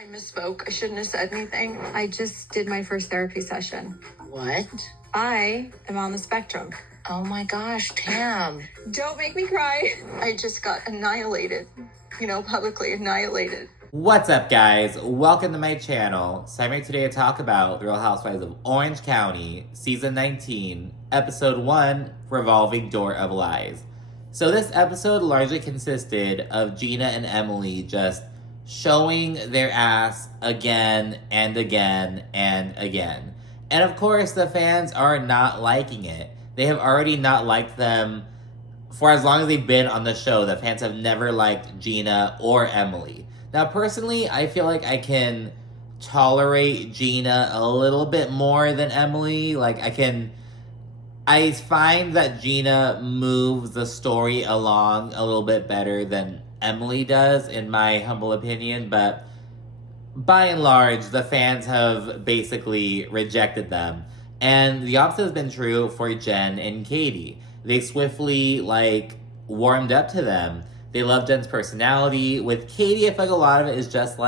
I misspoke. I shouldn't have said anything. I just did my first therapy session. What? I am on the spectrum. Oh my gosh, Tam. Don't make me cry. I just got annihilated. Publicly annihilated. What's up, guys? Welcome to my channel. So I'm here today to talk about The Real Housewives of Orange County, Season 19, Episode 1, Revolving Door of Lies. So this episode largely consisted of Gina and Emily just showing their ass again and again and again. And of course, the fans are not liking it. They have already not liked them for as long as they've been on the show. The fans have never liked Gina or Emily. Now, personally, I feel like I can tolerate Gina a little bit more than Emily. I find that Gina moves the story along a little bit better than Emily does, in my humble opinion, but by and large, the fans have basically rejected them. And the opposite has been true for Jen and Katie. They swiftly, warmed up to them. They love Jen's personality. With Katie, I feel like a lot of it is just,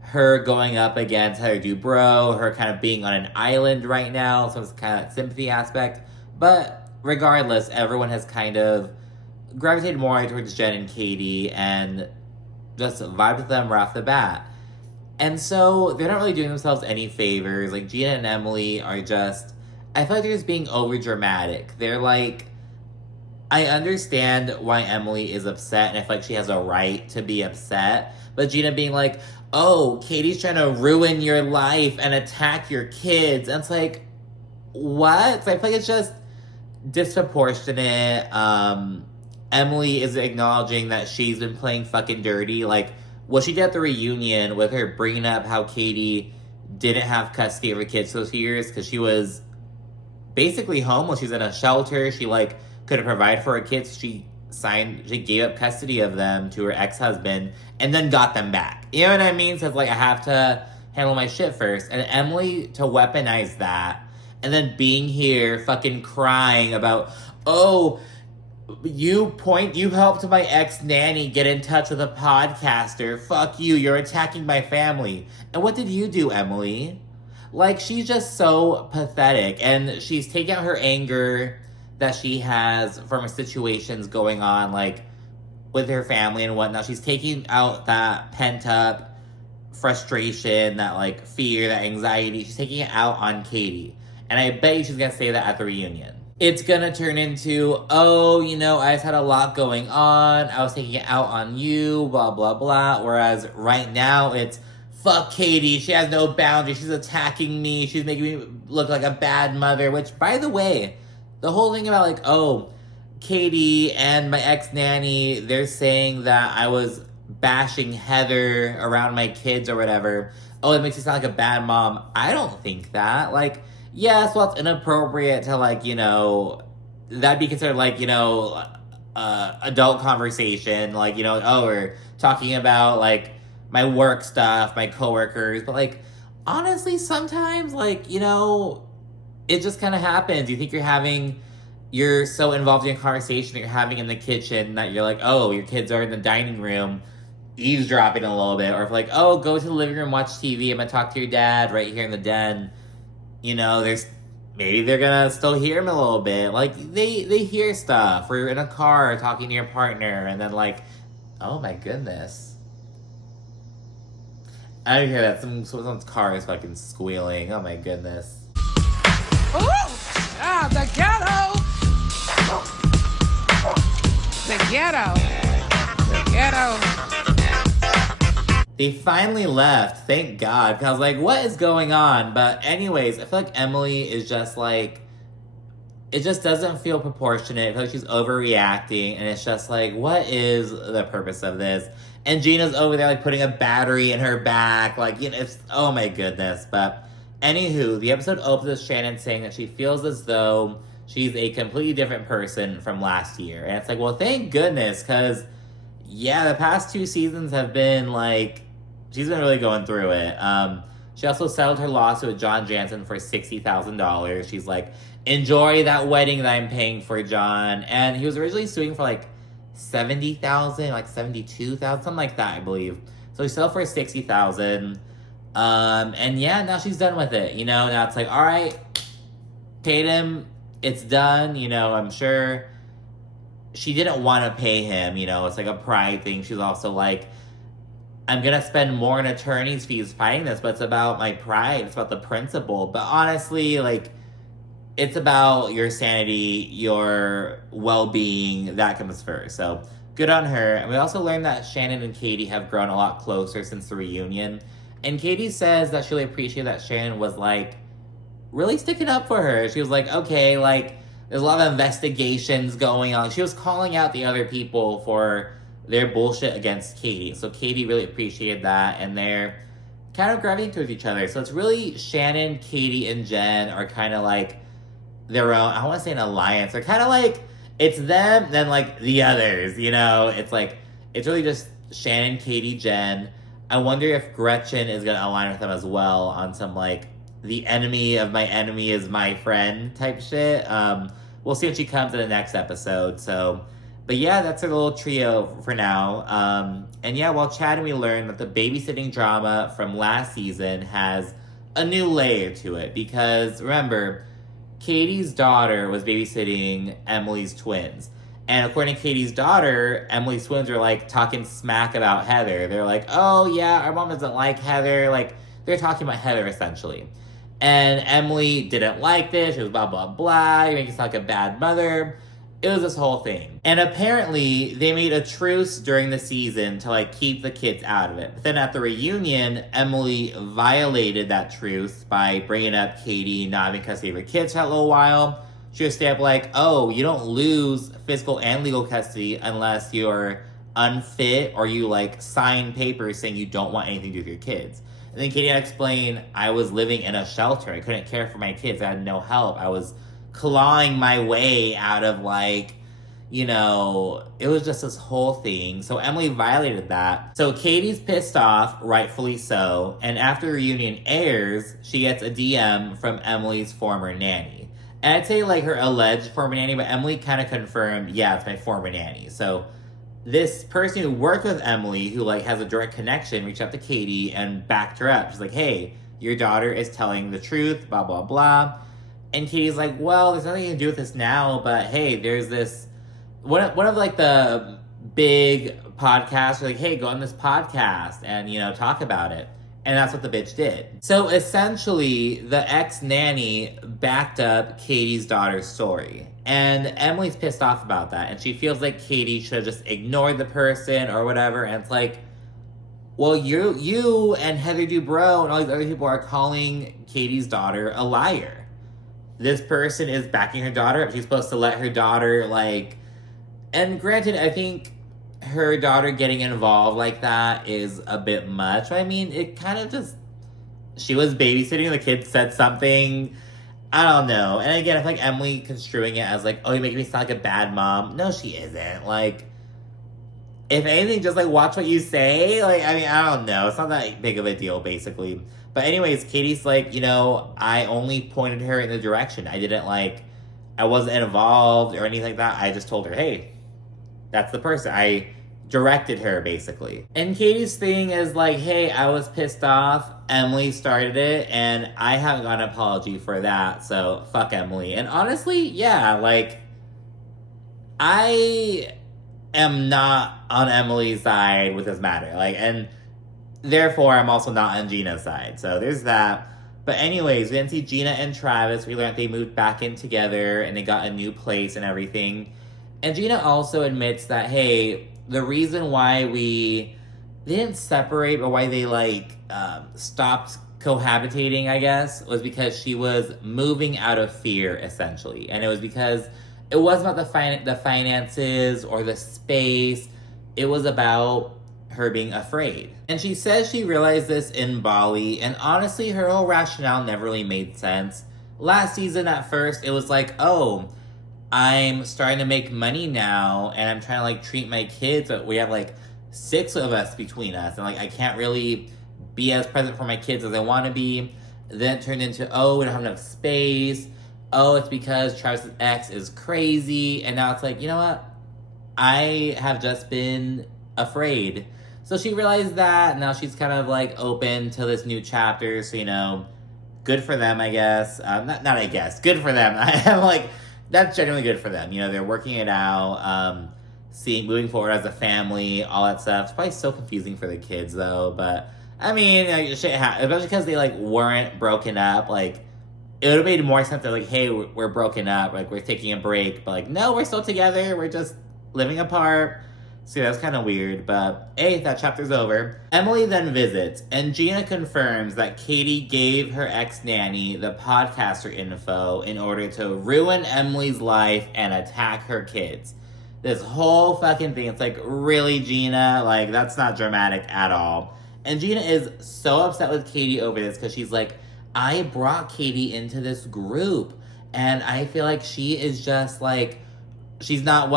her going up against Heather Dubrow, her kind of being on an island right now, so it's kind of that sympathy aspect. But regardless, everyone has kind of gravitated more towards Jen and Katie and just vibed with them right off the bat. And so they're not really doing themselves any favors. Gina and Emily are just, I feel like they're just being over dramatic. They're I understand why Emily is upset, and I feel like she has a right to be upset. But Gina being oh, Katie's trying to ruin your life and attack your kids. And it's what? So I feel like it's just disproportionate. Emily is acknowledging that she's been playing fucking dirty. What she did at the reunion with her bringing up how Katie didn't have custody of her kids those years because she was basically homeless. She was in a shelter. She, couldn't provide for her kids. She gave up custody of them to her ex-husband and then got them back. You know what I mean? So it's I have to handle my shit first. And Emily, to weaponize that, and then being here fucking crying about, oh, you helped my ex-nanny get in touch with a podcaster. Fuck you, you're attacking my family. And what did you do, Emily? She's just so pathetic. And she's taking out her anger that she has from her situations going on, with her family and whatnot. She's taking out that pent-up frustration, that, fear, that anxiety. She's taking it out on Katie. And I bet you she's gonna say that at the reunion. It's gonna turn into, oh, I just had a lot going on. I was taking it out on you, blah, blah, blah. Whereas right now it's, fuck Katie. She has no boundaries. She's attacking me. She's making me look like a bad mother. Which, by the way, the whole thing about, oh, Katie and my ex-nanny, they're saying that I was bashing Heather around my kids or whatever. Oh, it makes me sound like a bad mom. I don't think that. Yes, well, it's inappropriate to, that'd be considered, adult conversation. Oh, we're talking about, my work stuff, my coworkers. But, honestly, sometimes, it just kind of happens. You think you're so involved in a conversation that you're having in the kitchen that you're oh, your kids are in the dining room eavesdropping a little bit. Or if oh, go to the living room, watch TV. I'm going to talk to your dad right here in the den. Maybe they're gonna still hear him a little bit. They hear stuff. Or you're in a car talking to your partner, and then oh my goodness. I didn't hear that. Someone's car is fucking squealing. Oh my goodness. Ooh! Ah, the ghetto! The ghetto. The ghetto. They finally left, thank God, because I was what is going on? But anyways, I feel like Emily is just it just doesn't feel proportionate. I feel like she's overreacting, and it's just what is the purpose of this? And Gina's over there putting a battery in her back, it's, oh my goodness. But anywho, the episode opens with Shannon saying that she feels as though she's a completely different person from last year. And it's well, thank goodness, because, yeah, the past 2 seasons have been, she's been really going through it. She also settled her lawsuit with John Jansen for $60,000. She's enjoy that wedding that I'm paying for John. And he was originally suing for, $70,000, $72,000, something like that, I believe. So she settled for $60,000. And yeah, now she's done with it. Now it's like, all right, paid him. It's done. I'm sure she didn't want to pay him. It's like a pride thing. She's also like, I'm going to spend more on attorney's fees fighting this, but it's about my pride. It's about the principle. But honestly, like, it's about your sanity, your well-being, that comes first. So good on her. And we also learned that Shannon and Katie have grown a lot closer since the reunion. And Katie says that she really appreciated that Shannon was, like, really sticking up for her. She was like, okay, like, there's a lot of investigations going on. She was calling out the other people for their bullshit against Katie. So Katie really appreciated that, and they're kind of gravitating towards each other. So it's really Shannon, Katie, and Jen are kind of like their own, I want to say an alliance. They're kind of like, it's them, then like the others, It's like, it's really just Shannon, Katie, Jen. I wonder if Gretchen is going to align with them as well on some like, the enemy of my enemy is my friend type shit. We'll see when she comes in the next episode. So, but yeah, that's a little trio for now. And yeah, while chatting, we learned that the babysitting drama from last season has a new layer to it. Because remember, Katie's daughter was babysitting Emily's twins. And according to Katie's daughter, Emily's twins are like talking smack about Heather. They're like, oh yeah, our mom doesn't like Heather. Like, they're talking about Heather essentially. And Emily didn't like this. She was blah, blah, blah. You make us sound like a bad mother. It was this whole thing. And apparently, they made a truce during the season to, like, keep the kids out of it. But then at the reunion, Emily violated that truce by bringing up Katie not having custody of her kids for a little while. She would stay up like, oh, you don't lose physical and legal custody unless you're unfit or you, like, sign papers saying you don't want anything to do with your kids. And then Katie had to explain, I was living in a shelter. I couldn't care for my kids. I had no help. I was clawing my way out of, like, it was just this whole thing. So Emily violated that. So Katie's pissed off, rightfully so. And after the reunion airs, she gets a DM from Emily's former nanny. And I'd say, like, her alleged former nanny, but Emily kind of confirmed, yeah, it's my former nanny. So this person who worked with Emily, who, like, has a direct connection, reached out to Katie and backed her up. She's like, hey, your daughter is telling the truth, blah, blah, blah. And Katie's like, well, there's nothing you can do with this now, but hey, there's this, one of like, the big podcasts, like, hey, go on this podcast and, talk about it. And that's what the bitch did. So essentially, the ex-nanny backed up Katie's daughter's story. And Emily's pissed off about that. And she feels like Katie should have just ignored the person or whatever. And it's like, well, you and Heather Dubrow and all these other people are calling Katie's daughter a liar. This person is backing her daughter up. She's supposed to let her daughter, like... And granted, I think her daughter getting involved like that is a bit much. I mean, it kind of just... She was babysitting, the kid said something... I don't know. And again, I feel like Emily construing it as like, oh, you're making me sound like a bad mom. No, she isn't. Like, if anything, just like watch what you say. Like, I mean, I don't know. It's not that big of a deal, basically. But anyways, Katie's like, I only pointed her in the direction. I wasn't involved or anything like that. I just told her, hey, that's the person. I directed her, basically. And Katie's thing is like, hey, I was pissed off. Emily started it, and I haven't got an apology for that, so fuck Emily. And honestly, yeah, like, I am not on Emily's side with this matter. Like, and therefore, I'm also not on Gina's side. So there's that. But anyways, we didn't see Gina and Travis. We learned they moved back in together, and they got a new place and everything. And Gina also admits that, hey, the reason why they didn't separate, but why they, like, stopped cohabitating, I guess, was because she was moving out of fear, essentially. And it was because it wasn't about the finances or the space. It was about her being afraid. And she says she realized this in Bali, and honestly, her whole rationale never really made sense. Last season, at first, it was like, oh, I'm starting to make money now, and I'm trying to, like, treat my kids, but we have, like, 6 of us between us, and, like, I can't really be as present for my kids as I want to be. Then it turned into, oh, we don't have enough space. Oh, it's because Travis's ex is crazy. And now it's like, you know what? I have just been afraid. So she realized that, and now she's kind of like open to this new chapter. So, good for them, I guess. Not I guess. Good for them. I'm like, that's genuinely good for them. They're working it out, moving forward as a family, all that stuff. It's probably so confusing for the kids, though. But, I mean, shit especially because they, like, weren't broken up. Like, it would have made more sense that, like, hey, we're broken up. Like, we're taking a break. But, like, no, we're still together. We're just living apart. So that's kind of weird, but hey, that chapter's over. Emily then visits, and Gina confirms that Katie gave her ex-nanny the podcaster info in order to ruin Emily's life and attack her kids. This whole fucking thing, it's like, really, Gina? Like, that's not dramatic at all. And Gina is so upset with Katie over this because she's like, I brought Katie into this group, and I feel like she is just like, she's not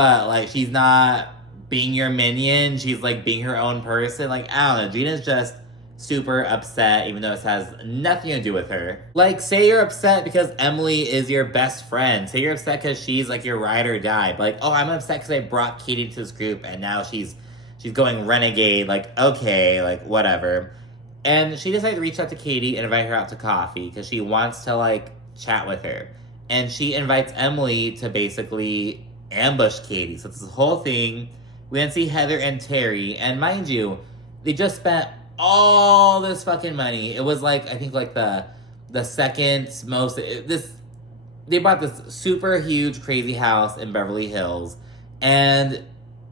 being your minion, she's like being her own person. Like, I don't know, Gina's just super upset, even though it has nothing to do with her. Like, say you're upset because Emily is your best friend. Say you're upset because she's like your ride or die. But like, oh, I'm upset because I brought Katie to this group and now she's going renegade. Like, okay, like, whatever. And she decided to reach out to Katie and invite her out to coffee because she wants to like chat with her. And she invites Emily to basically ambush Katie. So it's this whole thing. We then see Heather and Terry, and mind you, they just spent all this fucking money. It was like, I think like the second most, they bought this super huge crazy house in Beverly Hills, and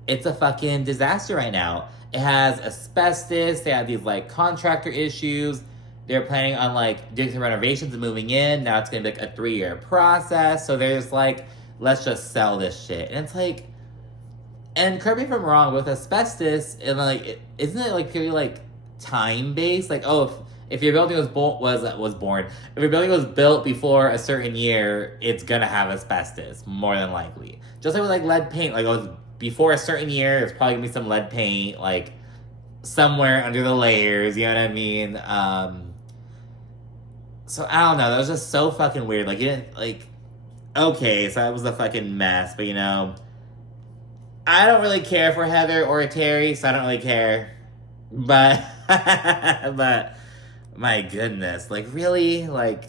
it's a fucking disaster right now. It has asbestos, they have these like contractor issues, they're planning on like doing some renovations and moving in. Now it's gonna be like a 3-year process, so they're just like, let's just sell this shit. And it's like, and correct me if I'm wrong, with asbestos, and like, isn't it like purely like time based? Like, oh, if your building was if your building was built before a certain year, it's gonna have asbestos more than likely. Just like with like lead paint, like, oh, before a certain year, there's probably gonna be some lead paint like somewhere under the layers. You know what I mean? So I don't know. That was just so fucking weird. Like, you didn't like. Okay, so that was a fucking mess, but I don't really care for Heather or Terry, so I don't really care. But, but, my goodness, like, really? Like,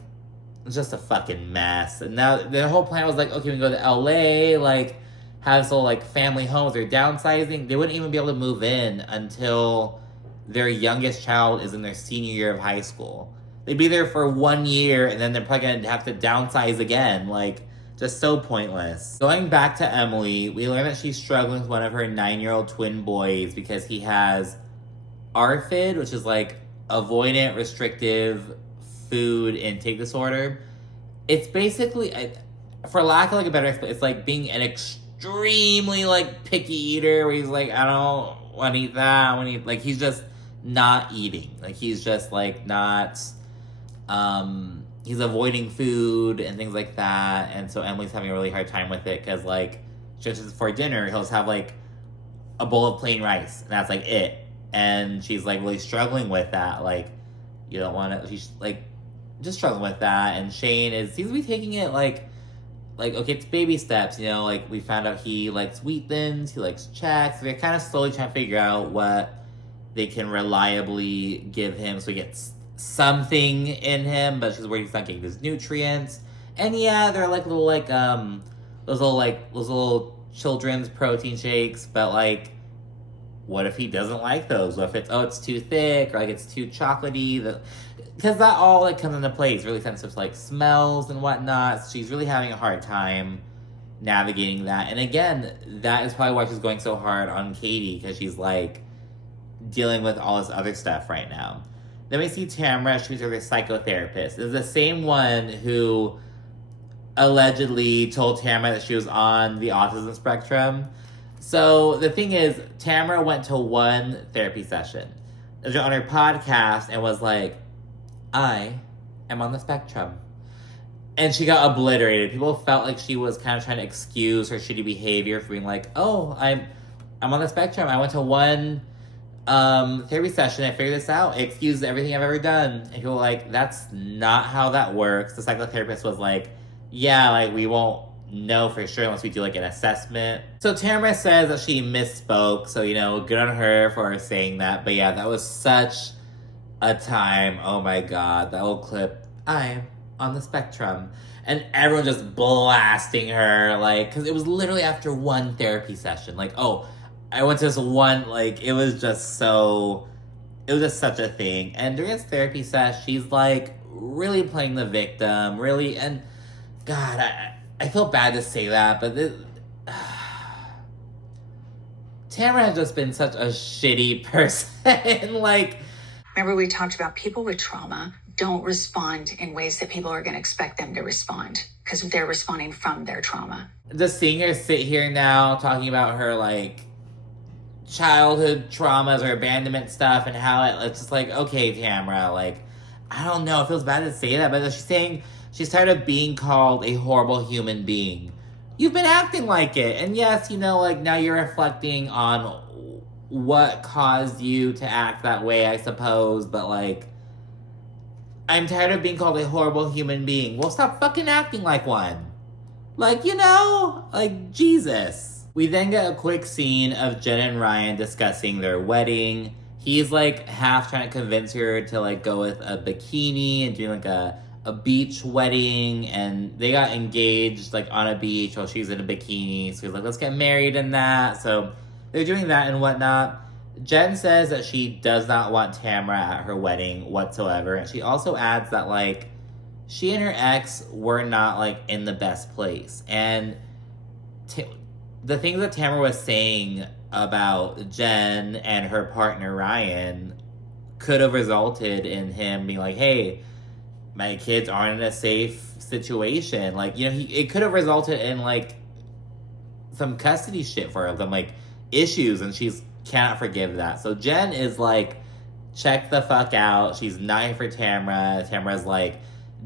it's just a fucking mess. And now, their whole plan was like, okay, we can go to LA, like, have this whole, like, family homes. They're downsizing. They wouldn't even be able to move in until their youngest child is in their senior year of high school. They'd be there for 1 year, and then they're probably gonna have to downsize again, like, just so pointless. Going back to Emily, we learn that she's struggling with one of her 9-year-old twin boys because he has ARFID, which is like avoidant restrictive food intake disorder. It's basically, for lack of like a better explanation, it's like being an extremely like picky eater where he's like, I don't want to eat that. I want to eat, like, he's just not eating. Like, he's just like not, he's avoiding food and things like that. And so Emily's having a really hard time with it because, like, just for dinner, he'll just have, like, a bowl of plain rice. And that's, like, it. And she's, like, really struggling with that. Like, you don't want to... She's, like, just struggling with that. And Shane seems to be taking it, like, okay, it's baby steps, Like, we found out he likes wheat thins. He likes Chex. They're kind of slowly trying to figure out what they can reliably give him so he gets something in him, but she's worried he's not getting his nutrients. And yeah, they're like little like those little children's protein shakes, but like, what if he doesn't like those? What if it's too thick, or like it's too chocolatey? Because that all like comes into play. He's really sensitive to like smells and whatnot. So she's really having a hard time navigating that. And again, that is probably why she's going so hard on Katie, because she's like dealing with all this other stuff right now. Then we see Tamara. She's her psychotherapist. It's the same one who allegedly told Tamara that she was on the autism spectrum. So the thing is, Tamara went to one therapy session on her podcast and was like, I am on the spectrum. And she got obliterated. People felt like she was kind of trying to excuse her shitty behavior for being like, oh, I'm on the spectrum. I went to one therapy session, I figured this out. It excuses everything I've ever done. And people were like, that's not how that works. The psychotherapist was like, yeah, like, we won't know for sure unless we do like an assessment. So Tamara says that she misspoke, so good on her for saying that. But yeah, that was such a time. Oh my god, that old clip. I'm on the spectrum. And everyone just blasting her, like, because it was literally after one therapy session. Like, oh, I went to this one, like, it was just such a thing. And during this therapy session, she's like really playing the victim, really. And God, I feel bad to say that, but Tamara has just been such a shitty person. Like, Remember, we talked about people with trauma don't respond in ways that people are going to expect them to respond because they're responding from their trauma. just seeing her sit here now talking about her like childhood traumas or abandonment stuff and how it's just like, okay, Tamara, like, I don't know, it feels bad to say that, but she's saying she's tired of being called a horrible human being. You've been acting like it. And yes, like now you're reflecting on what caused you to act that way, I suppose, but like, I'm tired of being called a horrible human being. Well, stop fucking acting like one. Like, like, Jesus. We then get a quick scene of Jen and Ryan discussing their wedding. He's like half trying to convince her to like go with a bikini and do like a beach wedding, and they got engaged like on a beach while she's in a bikini. So he's like, let's get married in that. So they're doing that and whatnot. Jen says that she does not want Tamara at her wedding whatsoever. And she also adds that like she and her ex were not like in the best place. And the things that Tamara was saying about Jen and her partner Ryan could have resulted in him being like, hey, my kids aren't in a safe situation. Like, it could have resulted in like some custody shit for them, like issues, and she's cannot forgive that. So Jen is like, check the fuck out. She's not here for Tamara. Tamara's like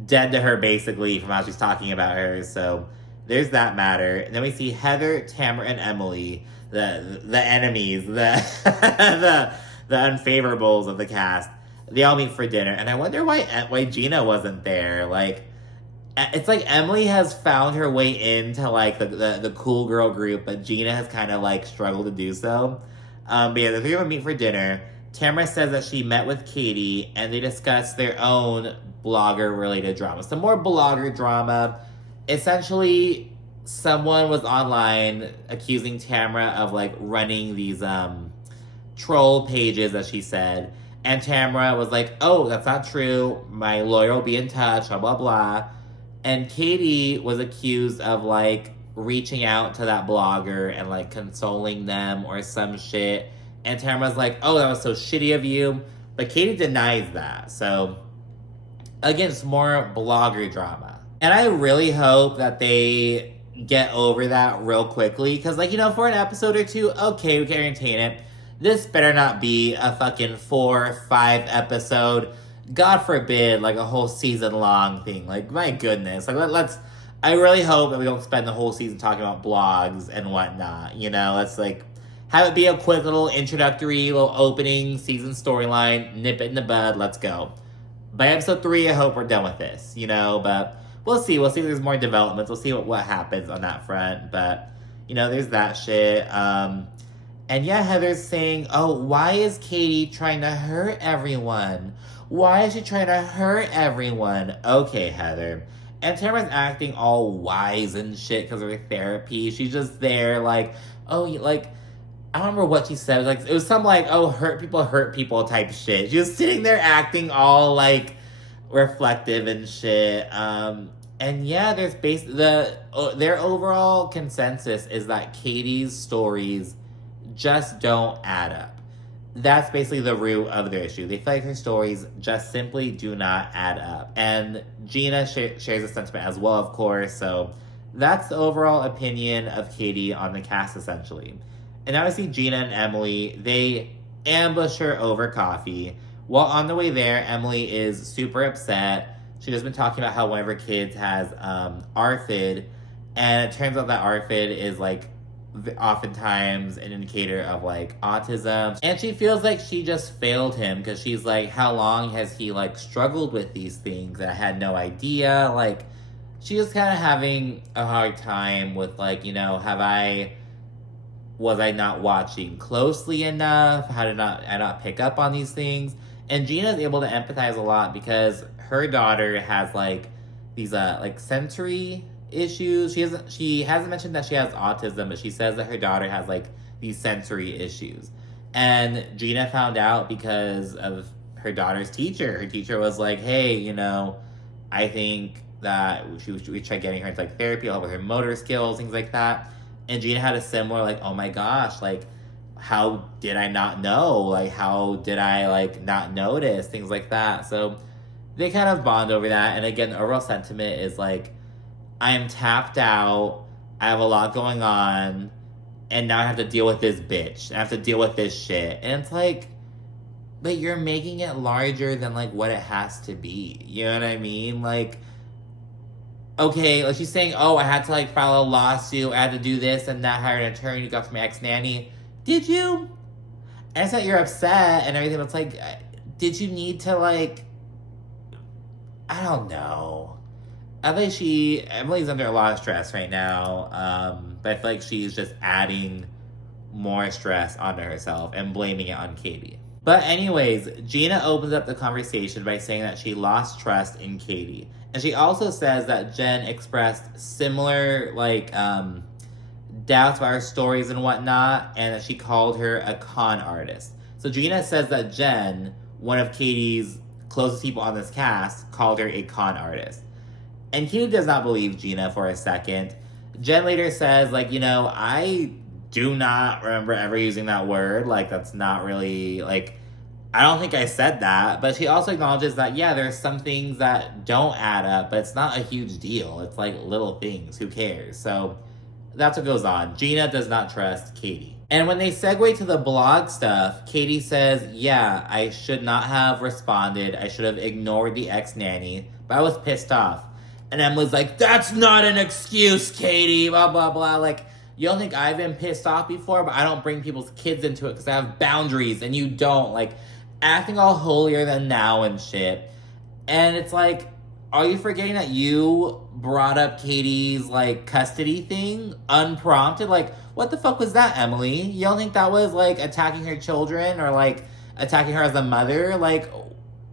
dead to her basically from how she's talking about her. So there's that matter. And then we see Heather, Tamara, and Emily, the enemies, the unfavorables of the cast. They all meet for dinner, and I wonder why Gina wasn't there. Like, it's like Emily has found her way into like the cool girl group, but Gina has kind of like struggled to do so. But yeah, the three of them meet for dinner. Tamara says that she met with Katie, and they discuss their own blogger-related drama. Some more blogger drama. Essentially, someone was online accusing Tamara of like running these troll pages, as she said. And Tamara was like, oh, that's not true. My lawyer will be in touch, blah, blah, blah. And Katie was accused of, like, reaching out to that blogger and, like, consoling them or some shit. And Tamara's like, oh, that was so shitty of you. But Katie denies that. So, again, it's more blogger drama. And I really hope that they get over that real quickly. Because, like, for an episode or two, okay, we can entertain it. This better not be a fucking 4 or 5 episode, God forbid, like a whole season long thing. Like, my goodness. Like, I really hope that we don't spend the whole season talking about blogs and whatnot. Let's like have it be a quick little introductory, little opening season storyline, nip it in the bud, let's go. By episode 3, I hope we're done with this, but we'll see. We'll see if there's more developments. We'll see what happens on that front. But, there's that shit. And yeah, Heather's saying, oh, why is Katie trying to hurt everyone? Why is she trying to hurt everyone? Okay, Heather. And Tamara's acting all wise and shit because of her therapy. She's just there like, oh, like, I don't remember what she said. Like, it was some like, oh, hurt people type shit. She was sitting there acting all like reflective and shit. And yeah, there's their overall consensus is that Katie's stories just don't add up. That's basically the root of their issue. They feel like her stories just simply do not add up. And Gina shares a sentiment as well, of course. So that's the overall opinion of Katie on the cast, essentially. And now I see Gina and Emily. They ambush her over coffee. While on the way there, Emily is super upset. She's just been talking about how one of her kids has ARFID. And it turns out that ARFID is like oftentimes an indicator of like autism, and she feels like she just failed him because she's like, how long has he like struggled with these things? And I had no idea. Like, she was kind of having a hard time with, like, you know, was I not watching closely enough? How did I not pick up on these things? And Gina's able to empathize a lot because her daughter has, like, these, like, sensory issues. She hasn't mentioned that she has autism, but she says that her daughter has, like, these sensory issues. And Gina found out because of her daughter's teacher. Her teacher was like, hey, you know, I think that we try getting her into, like, therapy, help with her motor skills, things like that. And Gina had a similar, like, oh my gosh, like, how did I not know? Like, how did I, like, not notice? Things like that. So they kind of bond over that. And again, the overall sentiment is, like, I am tapped out. I have a lot going on. And now I have to deal with this bitch. I have to deal with this shit. And it's like, but you're making it larger than, like, what it has to be. You know what I mean? Like, okay, like, she's saying, oh, I had to, like, file a lawsuit. I had to do this and that, hire an attorney, got from my ex-nanny. Did you? And it's that you're upset and everything, but it's like, did you need to, like, I don't know. I think Emily's under a lot of stress right now, but I feel like she's just adding more stress onto herself and blaming it on Katie. But anyways, Gina opens up the conversation by saying that she lost trust in Katie. And she also says that Jen expressed similar, like, doubts about her stories and whatnot, and that she called her a con artist. So Gina says that Jen, one of Katie's closest people on this cast, called her a con artist. And Katie does not believe Gina for a second. Jen later says, like, you know, I do not remember ever using that word. Like, that's not really, like, I don't think I said that. But she also acknowledges that, yeah, there's some things that don't add up, but it's not a huge deal. It's like little things. Who cares? So that's what goes on. Gina does not trust Katie. And when they segue to the blog stuff, Katie says, yeah, I should not have responded. I should have ignored the ex-nanny, but I was pissed off. And Emily's like, that's not an excuse, Katie, blah, blah, blah. Like, you don't think I've been pissed off before, but I don't bring people's kids into it because I have boundaries and you don't. Like, acting all holier than thou and shit. And it's like, are you forgetting that you brought up Katie's, like, custody thing unprompted? Like, what the fuck was that, Emily? You don't think that was, like, attacking her children or, like, attacking her as a mother? Like,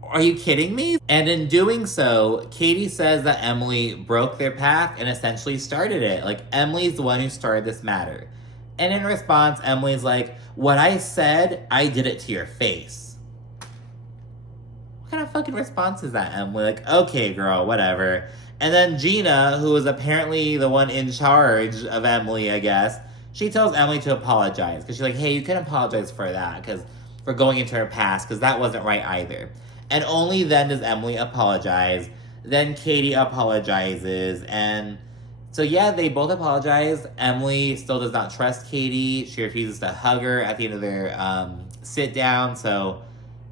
are you kidding me? And in doing so, Katie says that Emily broke their pact and essentially started it. Like, Emily's the one who started this matter. And in response, Emily's like, what I said, I did it to your face. What kind of fucking response is that, Emily? Like, okay, girl, whatever. And then Gina, who is apparently the one in charge of Emily, I guess, she tells Emily to apologize. Because she's like, hey, you can apologize for that. Because for going into her past. Because that wasn't right either. And only then does Emily apologize. Then Katie apologizes. And so, yeah, they both apologize. Emily still does not trust Katie. She refuses to hug her at the end of their sit down. So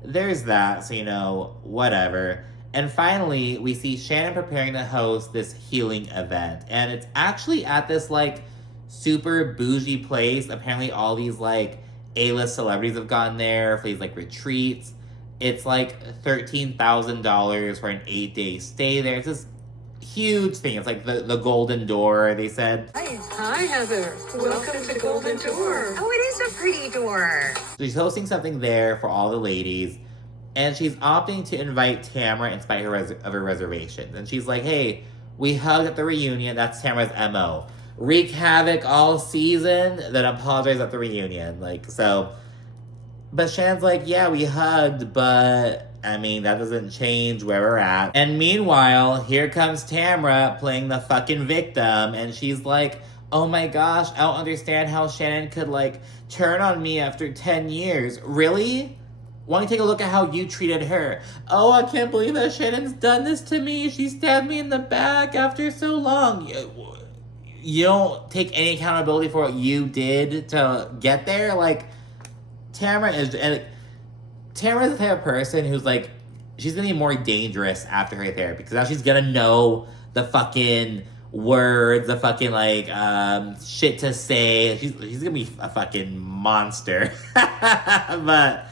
there's that. So, you know, whatever. And finally, we see Shannon preparing to host this healing event. And it's actually at this, like, super bougie place. Apparently all these, like, A-list celebrities have gone there for these, like, retreats. It's like $13,000 for an 8-day stay there. It's this huge thing. It's like the Golden Door, they said. Hi, Heather. Welcome to Golden Door. Oh, it is a pretty door. So she's hosting something there for all the ladies. And she's opting to invite Tamara in spite of her reservations. And she's like, hey, we hugged at the reunion. That's Tamara's MO. Wreak havoc all season, then apologize at the reunion. Like, so... But Shannon's like, yeah, we hugged, but, I mean, that doesn't change where we're at. And meanwhile, here comes Tamara playing the fucking victim, and she's like, oh my gosh, I don't understand how Shannon could, like, turn on me after 10 years. Really? Why don't you take a look at how you treated her? Oh, I can't believe that Shannon's done this to me. She stabbed me in the back after so long. You don't take any accountability for what you did to get there? Like, Tamara's the type of person who's like, she's gonna be more dangerous after her therapy because now she's gonna know the fucking words, the fucking like shit to say. She's gonna be a fucking monster. But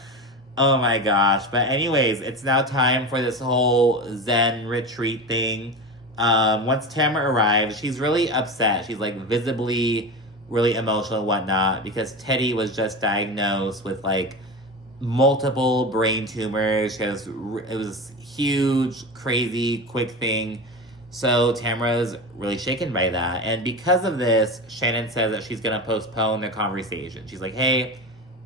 oh my gosh. But anyways, it's now time for this whole Zen retreat thing. once Tamara arrives, she's really upset. She's like visibly really emotional and whatnot because Teddy was just diagnosed with like multiple brain tumors. It was huge, crazy, quick thing. So Tamara's really shaken by that. And because of this, Shannon says that she's going to postpone their conversation. She's like, hey,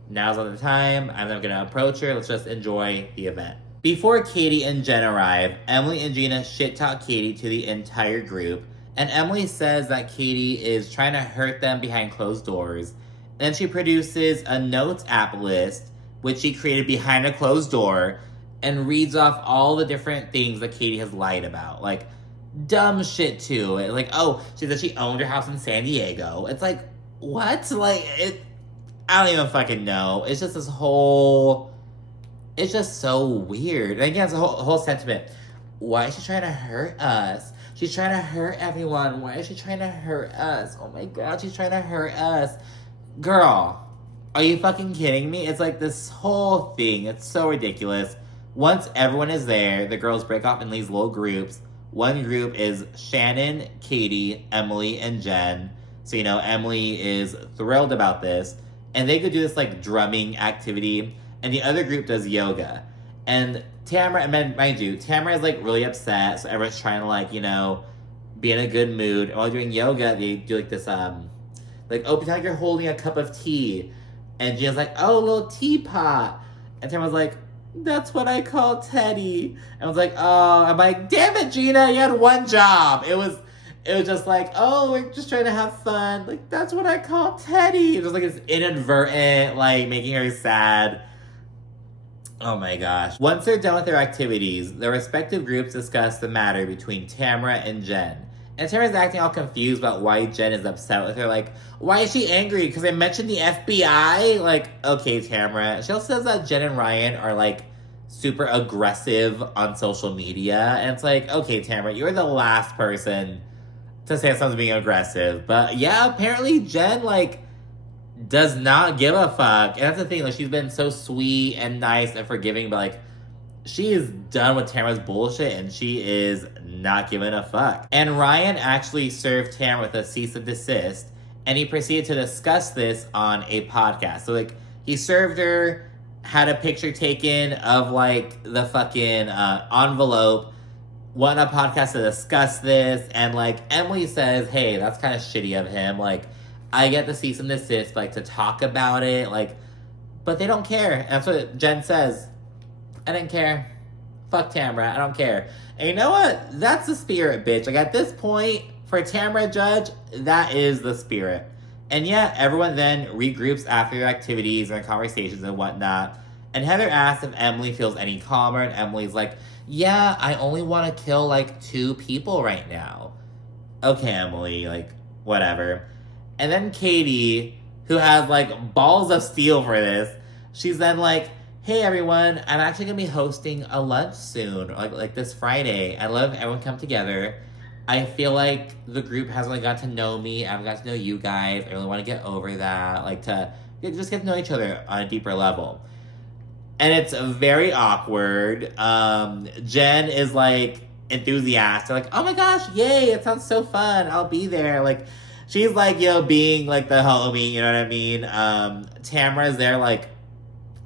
now's not the time. I'm not going to approach her. Let's just enjoy the event. Before Katie and Jen arrive, Emily and Gina shit-talk Katie to the entire group. And Emily says that Katie is trying to hurt them behind closed doors. And then she produces a notes app list, which she created behind a closed door, and reads off all the different things that Katie has lied about. Like, dumb shit, too. Like, oh, she said she owned her house in San Diego. It's like, what? Like, I don't even fucking know. It's just this whole... It's just so weird. And again, it's a whole sentiment. Why is she trying to hurt us? She's trying to hurt everyone. Why is she trying to hurt us? Oh my god, she's trying to hurt us. Girl, are you fucking kidding me? It's like this whole thing. It's so ridiculous. Once everyone is there, the girls break off in these little groups. One group is Shannon, Katie, Emily, and Jen. So, you know, Emily is thrilled about this. And they could do this, like, drumming activity. And the other group does yoga. And Tamara, mind you, Tamara is, like, really upset. So everyone's trying to, like, you know, be in a good mood. And while doing yoga, they do, like, this, like, oh, pretend like you're holding a cup of tea. And Gina's like, oh, a little teapot. And Tamara's like, that's what I call Teddy. And I was like, oh, I'm like, damn it, Gina, you had one job. It was just like, oh, we're just trying to have fun. Like, that's what I call Teddy. It was like this inadvertent, like, making her sad. Oh my gosh. Once they're done with their activities, their respective groups discuss the matter between Tamara and Jen. And Tamara's acting all confused about why Jen is upset with her. Like, why is she angry? Because I mentioned the FBI? Like, okay, Tamara. She also says that Jen and Ryan are, like, super aggressive on social media. And it's like, okay, Tamara, you're the last person to say someone's being aggressive. But yeah, apparently Jen, like, does not give a fuck. And that's the thing. Like, she's been so sweet and nice and forgiving, but, like, she is done with Tamara's bullshit, and she is not giving a fuck. And Ryan actually served Tamara with a cease and desist, and he proceeded to discuss this on a podcast. So, like, he served her, had a picture taken of, like, the fucking envelope, went on a podcast to discuss this, and, like, Emily says, hey, that's kind of shitty of him. Like, I get the cease and desist, but, like, to talk about it, like, but they don't care. And that's what Jen says. I didn't care. Fuck Tamara. I don't care. And you know what? That's the spirit, bitch. Like, at this point, for Tamara Judge, that is the spirit. And yeah, everyone then regroups after their activities and conversations and whatnot. And Heather asks if Emily feels any calmer. And Emily's like, yeah, I only want to kill, like, 2 people right now. Okay, Emily. Like, whatever. And then Katie, who has, like, balls of steel for this, she's then like, hey everyone, I'm actually gonna be hosting a lunch soon, like this Friday. I love everyone come together. I feel like the group hasn't really got to know me. I haven't got to know you guys. I really want to get over that, like to just get to know each other on a deeper level. And it's very awkward. Jen is like enthusiastic, like, oh my gosh, yay, it sounds so fun. I'll be there. Like, she's like, you know, being like the homie, you know what I mean? Tamara's there like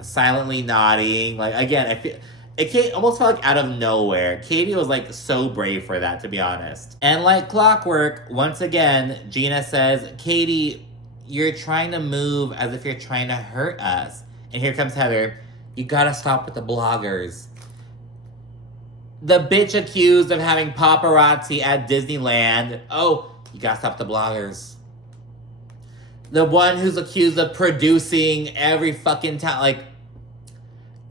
silently nodding. Like, again, I feel it almost felt like out of nowhere. Katie was like so brave for that, to be honest. And like clockwork, once again, Gina says, Katie, you're trying to move as if you're trying to hurt us. And here comes Heather. You gotta stop with the bloggers. The bitch accused of having paparazzi at Disneyland. Oh, you gotta stop the bloggers. The one who's accused of producing every fucking time, like,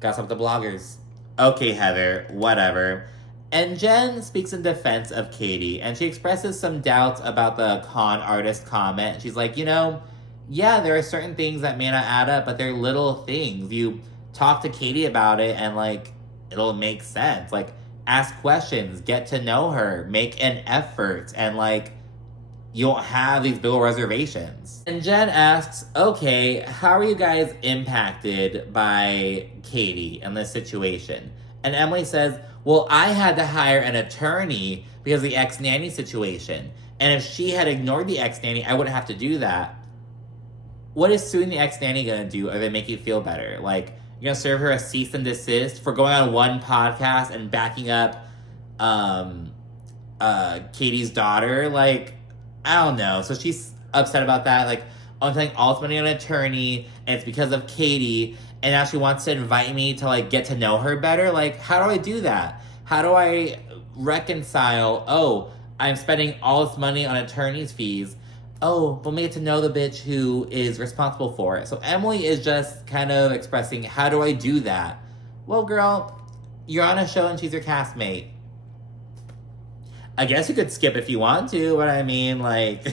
gotta stop the bloggers. Okay, Heather, whatever. And Jen speaks in defense of Katie, and she expresses some doubts about the con artist comment. She's like, you know, yeah, there are certain things that may not add up, but they're little things. You talk to Katie about it, and, like, it'll make sense. Like, ask questions, get to know her, make an effort, and, like, you won't have these big old reservations. And Jen asks, okay, how are you guys impacted by Katie and this situation? And Emily says, well, I had to hire an attorney because of the ex-nanny situation. And if she had ignored the ex-nanny, I wouldn't have to do that. What is suing the ex-nanny gonna do other than make you feel better? Like, you're gonna serve her a cease and desist for going on one podcast and backing up Katie's daughter? Like, I don't know. So she's upset about that. Like, I'm spending all this money on an attorney, and it's because of Katie, and now she wants to invite me to, like, get to know her better. Like, how do I do that? How do I reconcile, oh, I'm spending all this money on attorney's fees. Oh, let me get to know the bitch who is responsible for it. So Emily is just kind of expressing, how do I do that? Well, girl, you're on a show and she's your castmate. I guess you could skip if you want to, but I mean, like,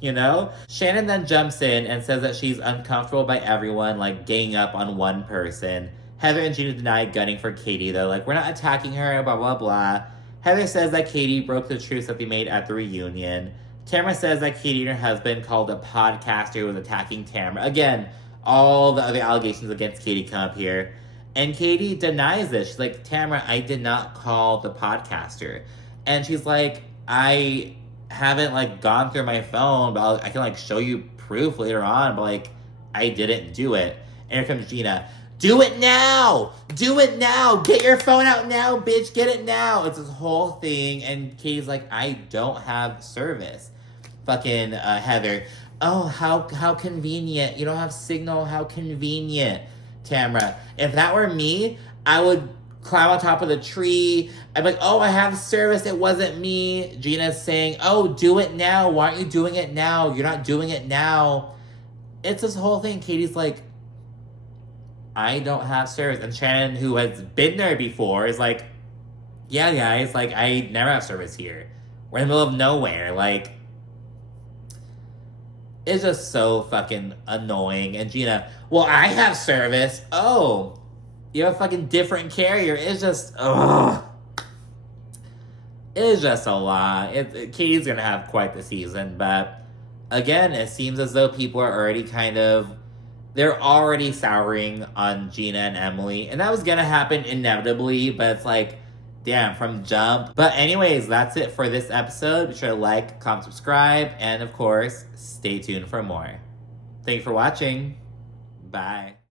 you know? Shannon then jumps in and says that she's uncomfortable by everyone, like, ganging up on one person. Heather and Gina deny gunning for Katie, though. Like, we're not attacking her, blah, blah, blah. Heather says that Katie broke the truce that they made at the reunion. Tamara says that Katie and her husband called a podcaster who was attacking Tamara. Again, all the other allegations against Katie come up here. And Katie denies this. She's like, Tamara, I did not call the podcaster. And she's like, I haven't, like, gone through my phone, but I can, like, show you proof later on, but, like, I didn't do it. And here comes Gina. Do it now! Do it now! Get your phone out now, bitch! Get it now! It's this whole thing, and Katie's like, I don't have service. Fucking Heather. Oh, how convenient. You don't have signal, how convenient. Tamara. If that were me, I would climb on top of the tree. I'm like, oh, I have service, it wasn't me. Gina's saying, oh, do it now. Why aren't you doing it now? You're not doing it now. It's this whole thing. Katie's like, I don't have service. And Shannon, who has been there before, is like, yeah, guys, like, I never have service here. We're in the middle of nowhere. Like, it's just so fucking annoying. And Gina, well, I have service. Oh, you have a fucking different carrier. It's just, ugh. It's just a lot. Katie's gonna have quite the season, but again, it seems as though people are already they're already souring on Gina and Emily, and that was gonna happen inevitably, but it's like, damn, from jump. But anyways, that's it for this episode. Be sure to like, comment, subscribe, and of course, stay tuned for more. Thank you for watching. Bye.